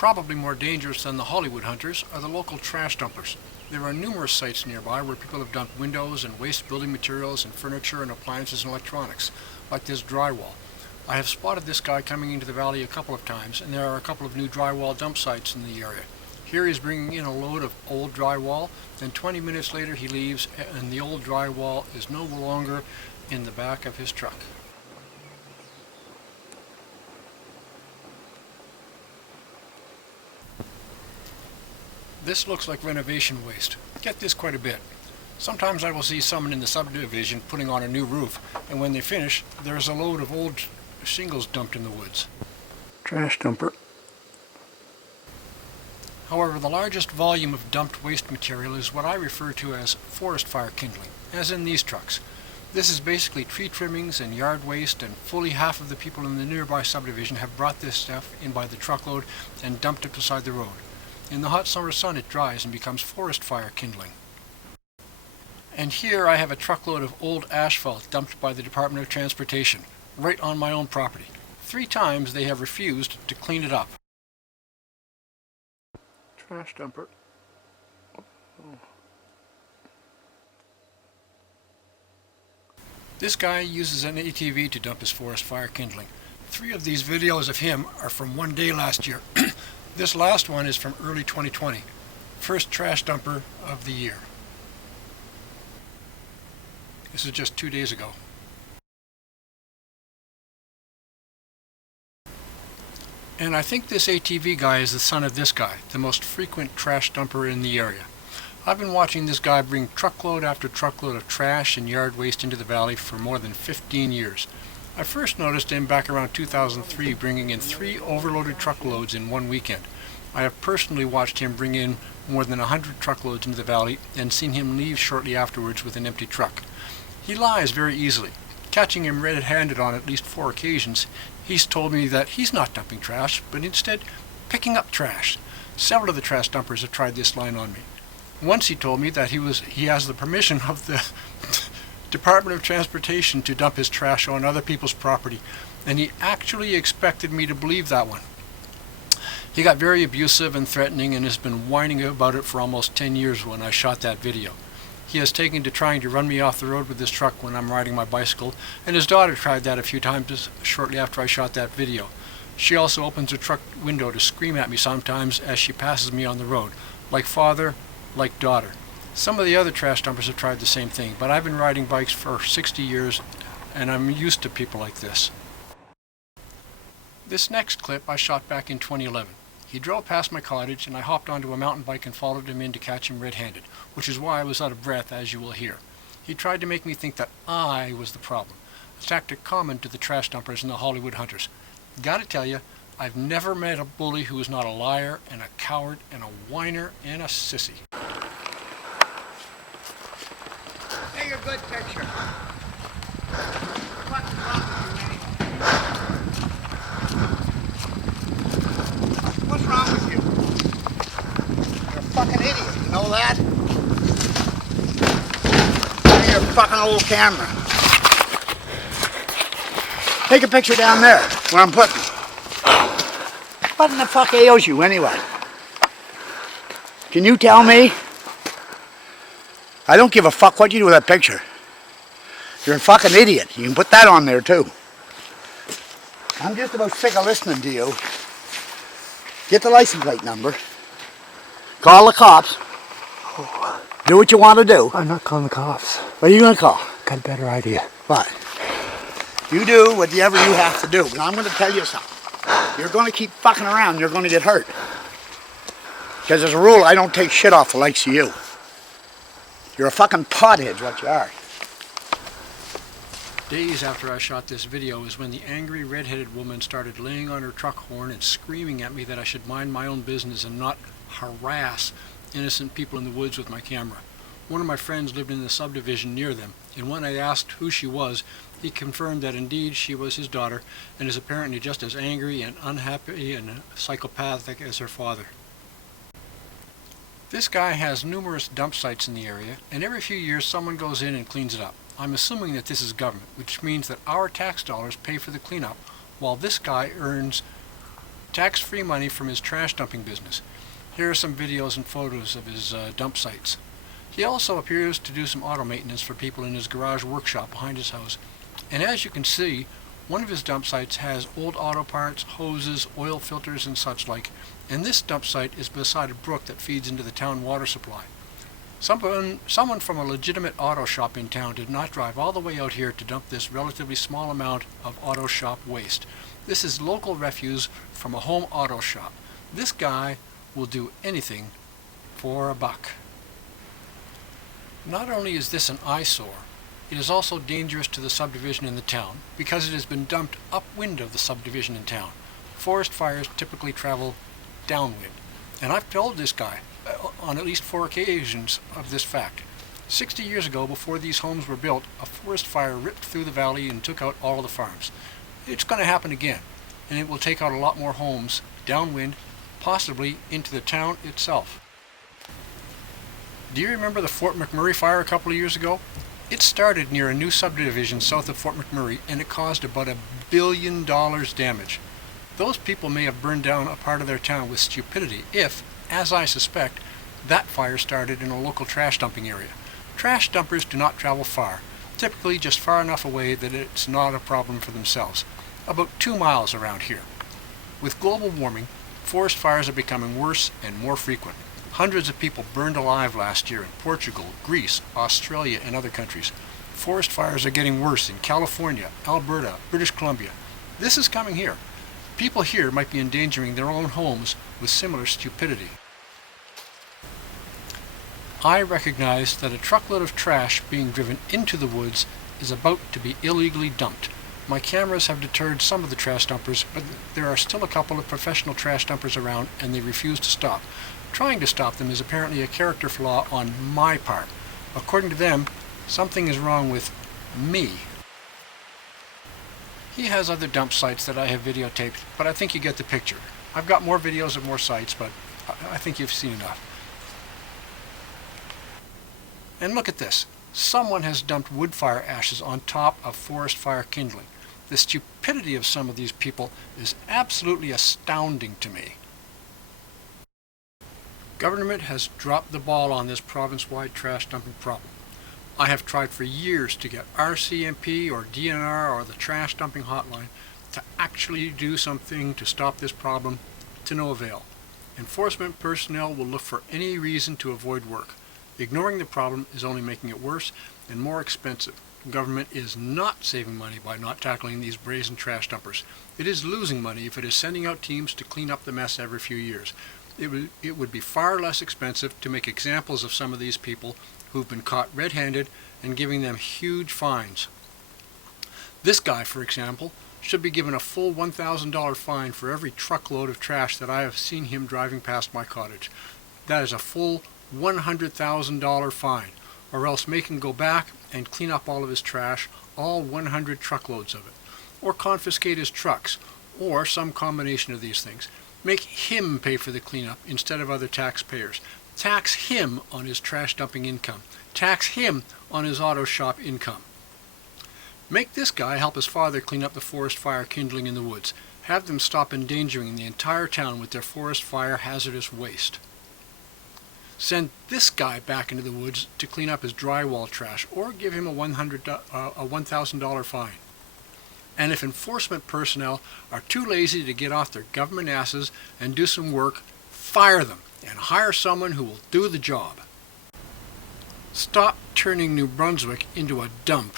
Probably more dangerous than the Hollywood hunters are the local trash dumpers. There are numerous sites nearby where people have dumped windows and waste building materials and furniture and appliances and electronics, like this drywall. I have spotted this guy coming into the valley a couple of times, and there are a couple of new drywall dump sites in the area. Here he is bringing in a load of old drywall, then 20 minutes later he leaves and the old drywall is no longer in the back of his truck. This looks like renovation waste. Get this quite a bit. Sometimes I will see someone in the subdivision putting on a new roof, and when they finish, there is a load of old shingles dumped in the woods. Trash dumper. However, the largest volume of dumped waste material is what I refer to as forest fire kindling, as in these trucks. This is basically tree trimmings and yard waste, and fully half of the people in the nearby subdivision have brought this stuff in by the truckload and dumped it beside the road. In the hot summer sun it dries and becomes forest fire kindling. And here I have a truckload of old asphalt dumped by the Department of Transportation, right on my own property. 3 times they have refused to clean it up. Trash dumper. This guy uses an ATV to dump his forest fire kindling. 3 of these videos of him are from one day last year. This last one is from early 2020. First trash dumper of the year. This is just 2 days ago. And I think this ATV guy is the son of this guy, the most frequent trash dumper in the area. I've been watching this guy bring truckload after truckload of trash and yard waste into the valley for more than 15 years. I first noticed him back around 2003 bringing in 3 overloaded truckloads in one weekend. I have personally watched him bring in more than 100 truckloads into the valley and seen him leave shortly afterwards with an empty truck. He lies very easily. Catching him red-handed on at least 4 occasions, he's told me that he's not dumping trash, but instead picking up trash. Several of the trash dumpers have tried this line on me. Once he told me that he has the permission of the Department of Transportation to dump his trash on other people's property, and he actually expected me to believe that one. He got very abusive and threatening and has been whining about it for almost 10 years when I shot that video. He has taken to trying to run me off the road with his truck when I'm riding my bicycle, and his daughter tried that a few times shortly after I shot that video. She also opens her truck window to scream at me sometimes as she passes me on the road, like father, like daughter. Some of the other trash dumpers have tried the same thing, but I've been riding bikes for 60 years and I'm used to people like this. This next clip I shot back in 2011. He drove past my cottage and I hopped onto a mountain bike and followed him in to catch him red-handed, which is why I was out of breath, as you will hear. He tried to make me think that I was the problem, a tactic common to the trash dumpers and the Hollywood hunters. Gotta tell you, I've never met a bully who is not a liar and a coward and a whiner and a sissy. Take a good picture. What's wrong with you, What's wrong with you? You're a fucking idiot, you know that? Give me your fucking old camera. Take a picture down there, where I'm putting. What in the fuck ails you anyway? Can you tell me? I don't give a fuck what you do with that picture. You're a fucking idiot. You can put that on there too. I'm just about sick of listening to you. Get the license plate number. Call the cops. Do what you want to do. I'm not calling the cops. What are you going to call? Got a better idea. What? You do whatever you have to do. But I'm going to tell you something. You're going to keep fucking around, you're going to get hurt. Because as a rule, I don't take shit off the likes of you. You're a fucking pothead, what you are. Days after I shot this video is when the angry red-headed woman started laying on her truck horn and screaming at me that I should mind my own business and not harass innocent people in the woods with my camera. One of my friends lived in the subdivision near them, and when I asked who she was, he confirmed that indeed she was his daughter and is apparently just as angry and unhappy and psychopathic as her father. This guy has numerous dump sites in the area, and every few years someone goes in and cleans it up. I'm assuming that this is government, which means that our tax dollars pay for the cleanup, while this guy earns tax-free money from his trash dumping business. Here are some videos and photos of his dump sites. He also appears to do some auto maintenance for people in his garage workshop behind his house. And as you can see, one of his dump sites has old auto parts, hoses, oil filters and such like, and this dump site is beside a brook that feeds into the town water supply. Someone from a legitimate auto shop in town did not drive all the way out here to dump this relatively small amount of auto shop waste. This is local refuse from a home auto shop. This guy will do anything for a buck. Not only is this an eyesore, it is also dangerous to the subdivision in the town because it has been dumped upwind of the subdivision in town. Forest fires typically travel downwind, and I've told this guy on at least 4 occasions of this fact. 60 years ago, before these homes were built, a forest fire ripped through the valley and took out all the farms. It's going to happen again, and it will take out a lot more homes downwind, possibly into the town itself. Do you remember the Fort McMurray fire a couple of years ago? It started near a new subdivision south of Fort McMurray, and it caused about $1 billion damage. Those people may have burned down a part of their town with stupidity if, as I suspect, that fire started in a local trash dumping area. Trash dumpers do not travel far, typically just far enough away that it's not a problem for themselves. About 2 miles around here. With global warming, forest fires are becoming worse and more frequent. Hundreds of people burned alive last year in Portugal, Greece, Australia, and other countries. Forest fires are getting worse in California, Alberta, British Columbia. This is coming here. People here might be endangering their own homes with similar stupidity. I recognize that a truckload of trash being driven into the woods is about to be illegally dumped. My cameras have deterred some of the trash dumpers, but there are still a couple of professional trash dumpers around, and they refuse to stop. Trying to stop them is apparently a character flaw on my part. According to them, something is wrong with me. He has other dump sites that I have videotaped, but I think you get the picture. I've got more videos of more sites, but I think you've seen enough. And look at this. Someone has dumped wood fire ashes on top of forest fire kindling. The stupidity of some of these people is absolutely astounding to me. Government has dropped the ball on this province-wide trash dumping problem. I have tried for years to get RCMP or DNR or the trash dumping hotline to actually do something to stop this problem, to no avail. Enforcement personnel will look for any reason to avoid work. Ignoring the problem is only making it worse and more expensive. Government is not saving money by not tackling these brazen trash dumpers. It is losing money if it is sending out teams to clean up the mess every few years. It would be far less expensive to make examples of some of these people who've been caught red-handed and giving them huge fines. This guy, for example, should be given a full $1,000 fine for every truckload of trash that I have seen him driving past my cottage. That is a full $100,000 fine, or else make him go back and clean up all of his trash, all 100 truckloads of it, or confiscate his trucks, or some combination of these things. Make him pay for the cleanup instead of other taxpayers. Tax him on his trash dumping income. Tax him on his auto shop income. Make this guy help his father clean up the forest fire kindling in the woods. Have them stop endangering the entire town with their forest fire hazardous waste. Send this guy back into the woods to clean up his drywall trash, or give him a $1,000 fine. And if enforcement personnel are too lazy to get off their government asses and do some work, fire them and hire someone who will do the job. Stop turning New Brunswick into a dump.